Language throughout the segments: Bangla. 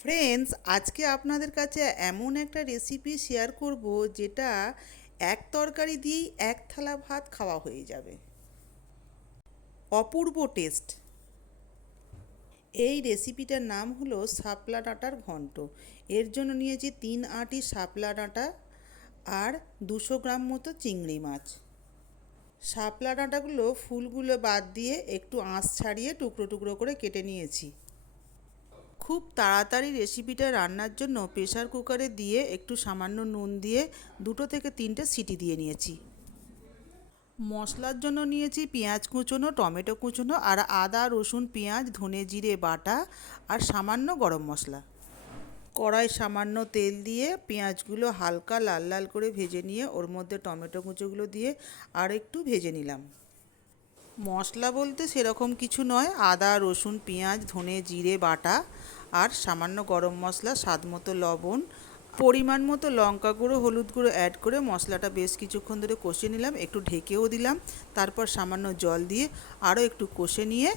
ফ্রেন্ডস, আজকে আপনাদের কাছে এমন একটা রেসিপি শেয়ার করব যেটা এক তরকারি দিয়েই এক থালা ভাত খাওয়া হয়ে যাবে। অপূর্ব টেস্ট। এই রেসিপিটার নাম হলো শাপলা ডাঁটার ঘন্ট। এর জন্য নিয়েছি 3 আঁটি শাপলা ডাঁটা আর 200 গ্রাম মতো চিংড়ি মাছ। শাপলা ডাঁটাগুলো ফুলগুলো বাদ দিয়ে একটু আঁশ ছাড়িয়ে টুকরো টুকরো করে কেটে নিয়েছি। খুব তাড়াতাড়ি রেসিপিটা রান্নার জন্য প্রেসার কুকারে দিয়ে একটু সামান্য নুন দিয়ে 2 থেকে 3টে সিটি দিয়ে নিয়েছি। মশলার জন্য নিয়েছি পেঁয়াজ কুচোনো, টমেটো কুচোনো আর আদা রসুন পেঁয়াজ ধনে জিরে বাটা আর সামান্য গরম মশলা। কড়াই সামান্য তেল দিয়ে পেঁয়াজগুলো হালকা লাল লাল করে ভেজে নিয়ে ওর মধ্যে টমেটো কুচোগুলো দিয়ে আর একটু ভেজে নিলাম। মশলা বলতে সেরকম কিছু নয়, আদা রসুন পেঁয়াজ ধনে জিরে বাটা আর সামান্য গরম মশলা, স্বাদ মতো লবণ, পরিমাণ মতো লঙ্কা গুঁড়ো হলুদ গুঁড়ো অ্যাড করে মশলাটা বেশ কিছুক্ষণ ধরে কষিয়ে নিলাম। একটু ঢেকেও দিলাম। তারপর সামান্য জল দিয়ে আরও একটু কষে নিয়ে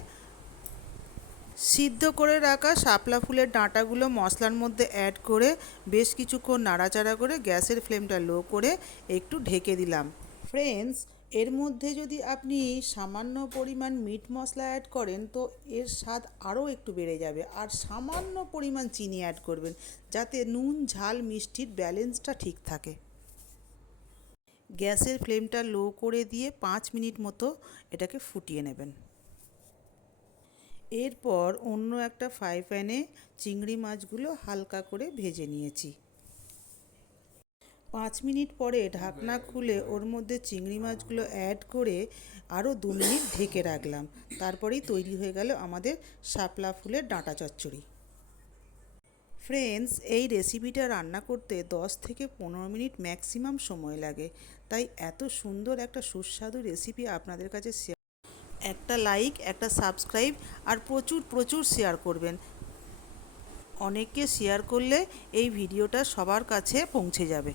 সিদ্ধ করে রাখা শাপলা ফুলের ডাঁটাগুলো মশলার মধ্যে অ্যাড করে বেশ কিছুক্ষণ নাড়াচাড়া করে গ্যাসের ফ্লেমটা লো করে একটু ঢেকে দিলাম। ফ্রেন্ডস, এর মধ্যে যদি আপনি সামান্য পরিমাণ মিট মশলা অ্যাড করেন তো এর স্বাদ আরও একটু বেড়ে যাবে। আর সামান্য পরিমাণ চিনি অ্যাড করবেন যাতে নুন ঝাল মিষ্টির ব্যালেন্সটা ঠিক থাকে। গ্যাসের ফ্লেমটা লো করে দিয়ে 5 মিনিট মতো এটাকে ফুটিয়ে নেবেন। এরপর অন্য একটা ফ্রাই প্যানে চিংড়ি মাছগুলো হালকা করে ভেজে নিয়েছি। 5 মিনিট পরে ঢাকনা খুলে ওর মধ্যে চিংড়ি মাছগুলো অ্যাড করে আরও 2 মিনিট ঢেকে রাখলাম। তারপরেই তৈরি হয়ে গেল আমাদের শাপলা ফুলের ডাঁটা চচ্চড়ি। ফ্রেন্ডস, এই রেসিপিটা রান্না করতে 10 থেকে 15 মিনিট ম্যাক্সিমাম সময় লাগে। তাই এত সুন্দর একটা সুস্বাদু রেসিপি আপনাদের কাছে একটা লাইক, একটা সাবস্ক্রাইব আর প্রচুর প্রচুর শেয়ার করবেন। অনেককে শেয়ার করলে এই ভিডিওটা সবার কাছে পৌঁছে যাবে।